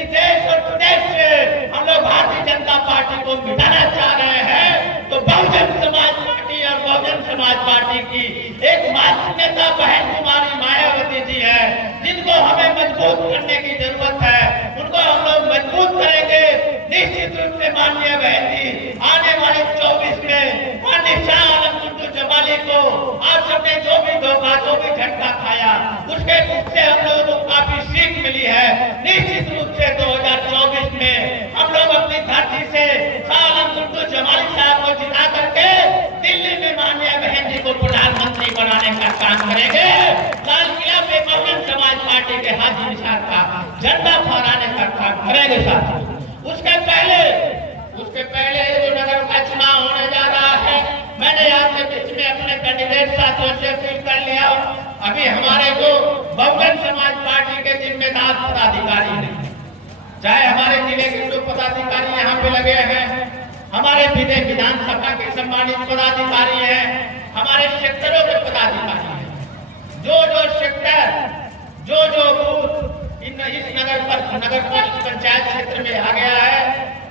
इस देश और प्रदेश से हम लोग भारतीय जनता पार्टी को मिटाना चाह रहे हैं, तो बहुजन समाज पार्टी और बहुजन समाज पार्टी की एकमात्र नेता बहन कुमारी मायावती जी है, जिनको हमें मजबूत करने की जरूरत है। उनको हम लोग मजबूत करेंगे निश्चित रूप से। माननीय बहन जी, आने वाले 24 में माननीय शाह आलम टुंडू जमाली को आप सबने जो भी धोखा, जो भी झटका खाया, उससे हम लोगों को काफी सीख मिली है। निश्चित रूप से 2024 में हम लोग अपनी धरती से शाह आलम टुंडू जमाली साहब को जिता करके दिल्ली में माननीय बहन जी को प्रधानमंत्री बनाने का काम करेंगे। लाल किला पे बहुजन समाज पार्टी के हाजी निशान का झंडा फहराने का काम करेंगे साथियों। उसके पहले जो नगर का चुनाव होने जा रहा है, मैंने आपके बीच में अपने कैंडिडेट साथियों से अपील कर लिया। अभी हमारे जो बहुजन समाज पार्टी के जिम्मेदार पदाधिकारी हैं, चाहे हमारे जिले के जो पदाधिकारी यहाँ पे लगे हैं, हमारे विधानसभा के सम्मानित पदाधिकारी हैं, हमारे सेक्टरों के पदाधिकारी हैं, जो सेक्टर जो बूथ इस नगर पंचायत क्षेत्र में आ गया है,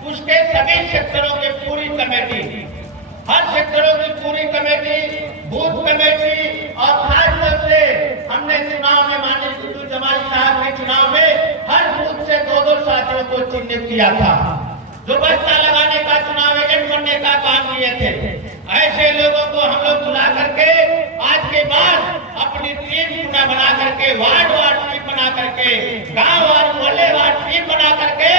उसके सभी सेक्टरों की पूरी कमेटी, हर सेक्टरों की पूरी कमेटी, बूथ कमेटी, और खासतौर से हमने चुनाव में माननीय टुंडू जमाली साहब के चुनाव में हर बूथ से 2-2 साथियों को चिन्हित किया था, जो बस्ता लगाने का, चुनाव एजेंट बनने का काम किए थे। ऐसे लोगों को हम लोग बुला करके आज के बाद अपनी टीम पुनः बना करके, वार्ड टीम बना करके, गांव और मोहल्ले टीम बना करके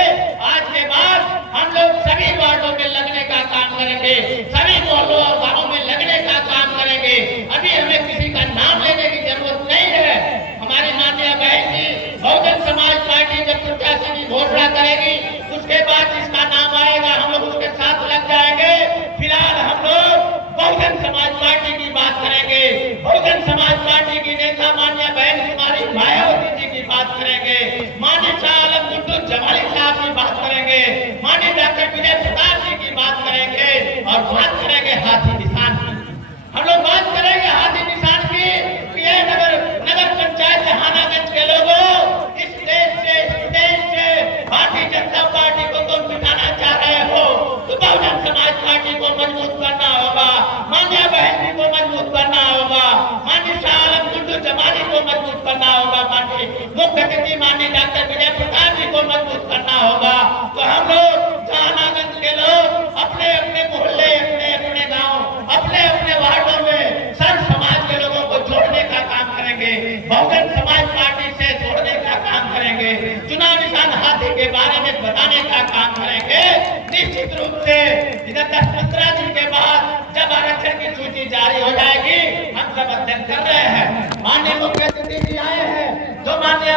आज के बाद हम लोग सभी वार्डों में लगने का काम करेंगे, सभी मोहल्लों और गांवों में लगने का काम करेंगे। अभी हमें किसी का नाम लेने की जरूरत नहीं है। हमारी माननीय बहन जी बहुजन समाज पार्टी जब प्रत्याशी की घोषणा करेगी, उसके बाद जिसका नाम आएगा हम लोग उसके साथ लग जाएंगे। फिलहाल हम लोग बहुजन समाज पार्टी की बात करेंगे, बहुजन समाज पार्टी की नेता माननीय बहन कुमारी मायावती जी की बात करेंगे, माननीय शाह आलम टुंडू जमाली साहब की बात करेंगे, माननीय डॉक्टर विजय प्रताप जी की बात करेंगे, और बात करेंगे हाथी निशान की। हम लोग बात करेंगे हाथी निशान की कि ये नगर पंचायत जहानागंज के लोगों, इस देश से, इस प्रदेश से भारतीय जनता पार्टी को तुम मिटाना चाह रहे हो, तो बहुजन समाज पार्टी को मजबूत करना होगा, माननीय बहन जी को मजबूत करना होगा, माननीय शाह आलम टुंडू जमाली को मजबूत करना होगा, माननीय मुख्य अतिथि माननीय डॉक्टर विजय प्रताप जी को मजबूत करना होगा। तो हम लोग जहानागंज के लोग अपने अपने मोहल्ले, अपने अपने गांव, अपने अपने वार्डों में सर्व समाज के लोगों को जोड़ने का काम करेंगे, बहुजन समाज पार्टी से जोड़ने का काम करेंगे, चुनाव निशान हाथी के बारे में बताने का काम करेंगे। निश्चित रूप से 10-15 दिन के बाद जब आरक्षण की सूची जारी हो जाएगी, हम सब अध्ययन कर रहे हैं। माननीय मुख्य अतिथि जी आए हैं, जो माननीय